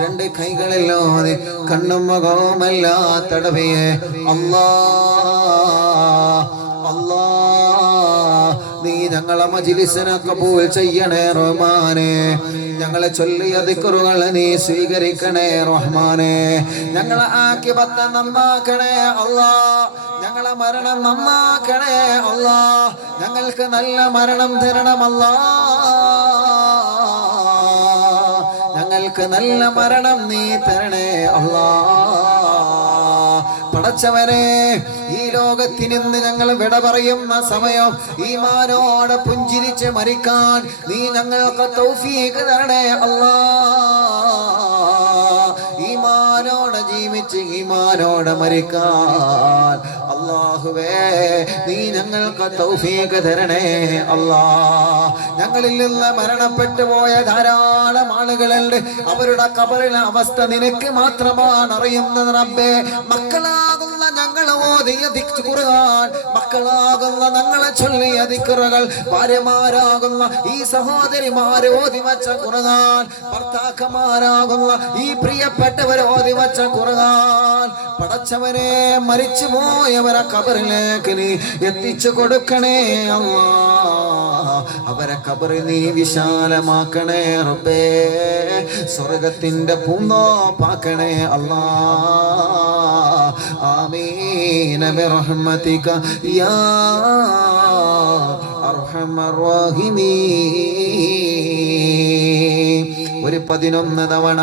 രണ്ട് കൈകളിലൂടെ കണ്ണും മുഖവുമെല്ലാം തടവിയെ അല്ലാ അല്ലാ നീ ഞങ്ങളെ മജ്‌ലിസിനെ കബൂൽ ചെയ്യണേ റഹ്മാനേ. ഞങ്ങളെ ചൊല്ലിയ ദിക്റുകൾ നീ സ്വീകരിക്കണേ റഹ്മാനേ. ഞങ്ങളെ ആഖിബത്ത് നന്നാക്കണേ അല്ലാ. ഞങ്ങളെ മരണം നന്നാക്കണേ അല്ലാ. ഞങ്ങൾക്ക് നല്ല മരണം തരണം അല്ലാ. ഞങ്ങൾക്ക് നല്ല മരണം നീ തരണേ അല്ലാ. പടച്ചവനെ, ഈ ലോകത്തിൽ നിന്ന് ഞങ്ങൾ വിട പറയുന്ന സമയം ഈമാനോടെ പുഞ്ചിരിച്ച് മരിക്കാൻ നീ ഞങ്ങൾക്ക് തൗഫീഖ് തരണേ അല്ലാ. ഈമാനോടെ ജീവിച്ച് ഈമാനോടെ മരിക്കാൻ അല്ലാഹുവേ നീ ഞങ്ങൾക്ക് തൗഫീഖ് തരണേ അല്ലാ. ഞങ്ങളിൽ നിന്ന് മരണപ്പെട്ടു പോയ ധാരാളം ആളുകളുണ്ട്. അവരുടെ ഖബറിലെ അവസ്ഥ നിനക്ക് മാത്രമാണ് അറിയുന്നത് റബ്ബേ. മക്കളാകുന്ന ഞങ്ങൾ ഓതിയ ഖുർആൻ, മക്കളാകുന്ന ഞങ്ങളെ ചൊല്ലിയ ദിക്റുകൾ, ഭാര്യമാരാകുന്ന ഈ സഹോദരിമാരെ ഓതി വച്ച ഖുർആൻ, ഭർത്താക്കന്മാരാകുന്ന ഈ പ്രിയപ്പെട്ടവരെ ഓതി വച്ച ഖുർആൻ, പടച്ചവനെ മരിച്ചു പോയവരെ ഖബറിലേക്ക് നീ എത്തിച്ചു കൊടുക്കണേ അല്ലാ. അവരെ ഖബറ് നീ വിശാലമാക്കണേ റബ്ബേ. സ്വർഗത്തിന്റെ പൂന്തോപ്പാക്കണേ അല്ലാ. ആമീൻ ബിറഹ്മതിക യാ അർഹമർ റഹീമീൻ. ഒരു 11 തവണ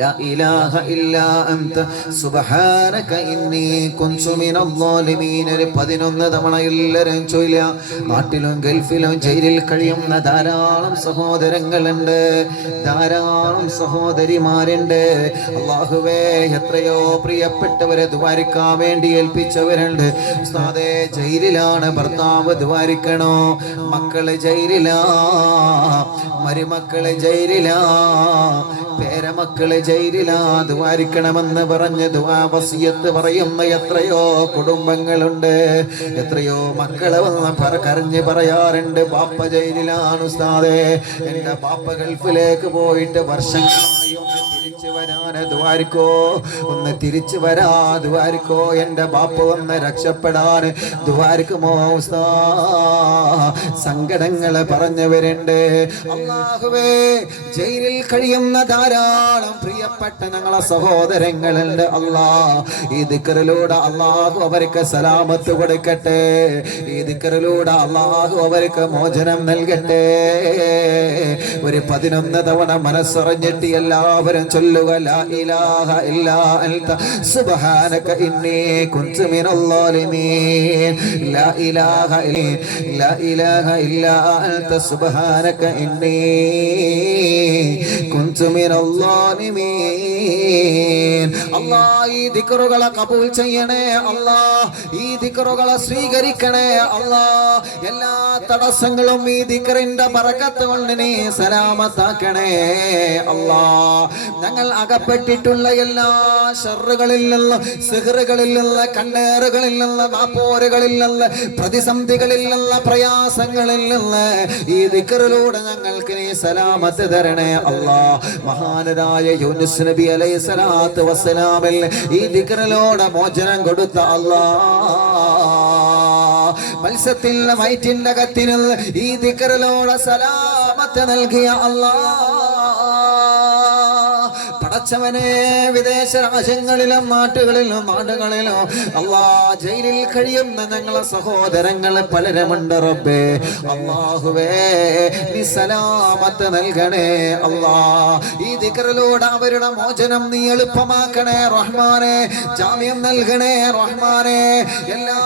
لا إله إلا أنت سبحانك إني كنت من الظالمين. 11 തവണ എല്ലാവരും ചൊല്ലുക. നാട്ടിലും ഗൾഫിലും ജയിലിൽ കഴിയുന്ന ധാരാളം സഹോദരങ്ങളുണ്ട്, ധാരാളം സഹോദരിമാരുണ്ട്. അല്ലാഹുവേ, എത്രയോ പ്രിയപ്പെട്ടവരെ ദുആരിക്കാൻ വേണ്ടി ഏൽപ്പിച്ചവരുണ്ട്. ഉസ്താദേ, ജയിലിലാണ് ഭർത്താവ്, ദുആരിക്കണോ. മക്കള് ജയിലിലാ, മരുമക്കള് ജയിലിലാ, പേരമക്കളെ ജയിലിലാ, ദുആരിക്കണമെന്ന് പറഞ്ഞ് ദുആ വസിയത്ത് പറയുന്ന എത്രയോ കുടുംബങ്ങളുണ്ട്. എത്രയോ മക്കളെ വന്ന് കരഞ്ഞ് പറയാറുണ്ട്, ബാപ്പ ജയിലിലാണ് ഉസ്താദേ, എന്റെ ബാപ്പ ഗൾഫിലേക്ക് പോയിട്ട് വർഷങ്ങളായി, ഒന്ന് തിരിച്ചു വരാൻ ദുആരിക്കോ, ഒന്ന് തിരിച്ചു വരാ ദുആരിക്കോ, എന്റെ ബാപ്പ വന്ന് രക്ഷപ്പെടാൻ ദുആരിക്കുമോ ഉസ്താദ്. സങ്കടങ്ങളെ പറഞ്ഞവരുണ്ട്. അല്ലാഹുവേ, ജയിലിൽ കഴിയുന്ന ധാരാളം പ്രിയപ്പെട്ട ഞങ്ങളെ സഹോദരങ്ങളുണ്ട്. അല്ലാ, ഈ ദിക്റിലൂടെ അല്ലാഹു അവർക്ക് സലാമത്ത് കൊടുക്കട്ടെ. ഈ ദിക്റിലൂടെ അല്ലാഹു അവർക്ക് മോചനം നൽകട്ടെ. ഒരു 11 തവണ മനസ്സറിഞ്ഞിട്ട് എല്ലാവരും ചൊല്ലുക. ലാ ഇലാഹ ഇല്ലാ അൻത സുബ്ഹാനക ഇന്നി കുൻതു മിനൽ ളാലിമീൻ. ലാ ഇലാഹ ഇല്ലാ അൻത സുബ്ഹാനക ഇന്നി കുൻതു മിനൽ ളാലിമീൻ. അല്ലാഹ്, ഈ ദിക്റുകളെ കബൂൽ ചെയ്യണേ അല്ലാഹ്. ഈ ദിക്റുകളെ സ്വീകരിക്കണേ അല്ലാഹ്. എല്ലാ തടസ്സങ്ങളും ഈ ദിക്റിന്റെ ബറകത്ത് കൊണ്ട് നീ സലാമത്താക്കണേ അല്ലാഹ്. ഞങ്ങൾ അകപ്പെട്ടിട്ടുള്ള എല്ലാ ശർറുകളിൽ നിന്ന്, സിഹ്റുകളിൽ നിന്ന്, കണ്ണേറുകളിൽ നിന്ന്, നാപ്പോരുകളിൽ നിന്ന്, പ്രതിസന്ധികളിൽ നിന്ന്, പ്രയാസങ്ങളിൽ നിന്ന് ഈ ദിക്റിലൂടെ ഞങ്ങൾക്ക് നീ സലാമത്ത് തരണേ അല്ലാഹ്. മഹാനരായ യൂനുസ് നബി അലൈഹി സ്വലാത്തു വസ്സലാമിൽ ഈ ദിക്റിലൂടെ മോചനം കൊടുത്ത അല്ലാഹ്, മത്സ്യത്തിൽ വയറ്റിന്റെ അകത്തിൽ ഈ ദിക്റിലൂടെ സലാമത്ത് നൽകിയ അല്ലാഹ്. പടച്ചവനെ, വിദേശ രാജ്യങ്ങളിലും നാടുകളിലും അല്ലാഹ്, ജയിലിൽ കഴിയുന്ന ഞങ്ങളെ സഹോദരങ്ങളെ പലരുമുണ്ട് റബ്ബേ. അല്ലാഹുവേ, നീ സലാമത്ത് നൽകണേ അല്ലാഹ്. ഈ ദിക്റിലൂടെ അവരുടെ മോചനം നീ എളുപ്പമാക്കണേ റഹ്മാനേ. ജാമ്യം നൽകണേ റഹ്മാനേ. എല്ലാ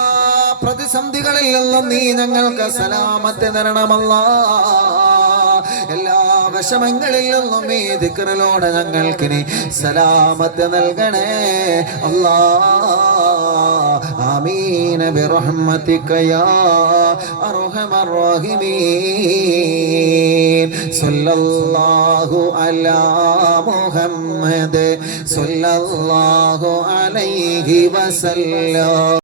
പ്രതിസന്ധികളിൽ നിന്നും നീ ഞങ്ങൾക്ക് സലാമത്ത് തരണമല്ലാഹ്. എല്ലാ വിഷമങ്ങളിൽ നിന്നും ഈ ദിക്റിലൂടെ ഞങ്ങൾക്ക് നീ സലാമത്ത് നൽകണേ അല്ലാഹ്. ആമീൻ ബിറഹ്മതിക യാ അർഹമർ റഹീമീൻ. സല്ലല്ലാഹു അലാ മുഹമ്മദ് സല്ലല്ലാഹു അലൈഹി വസല്ലം.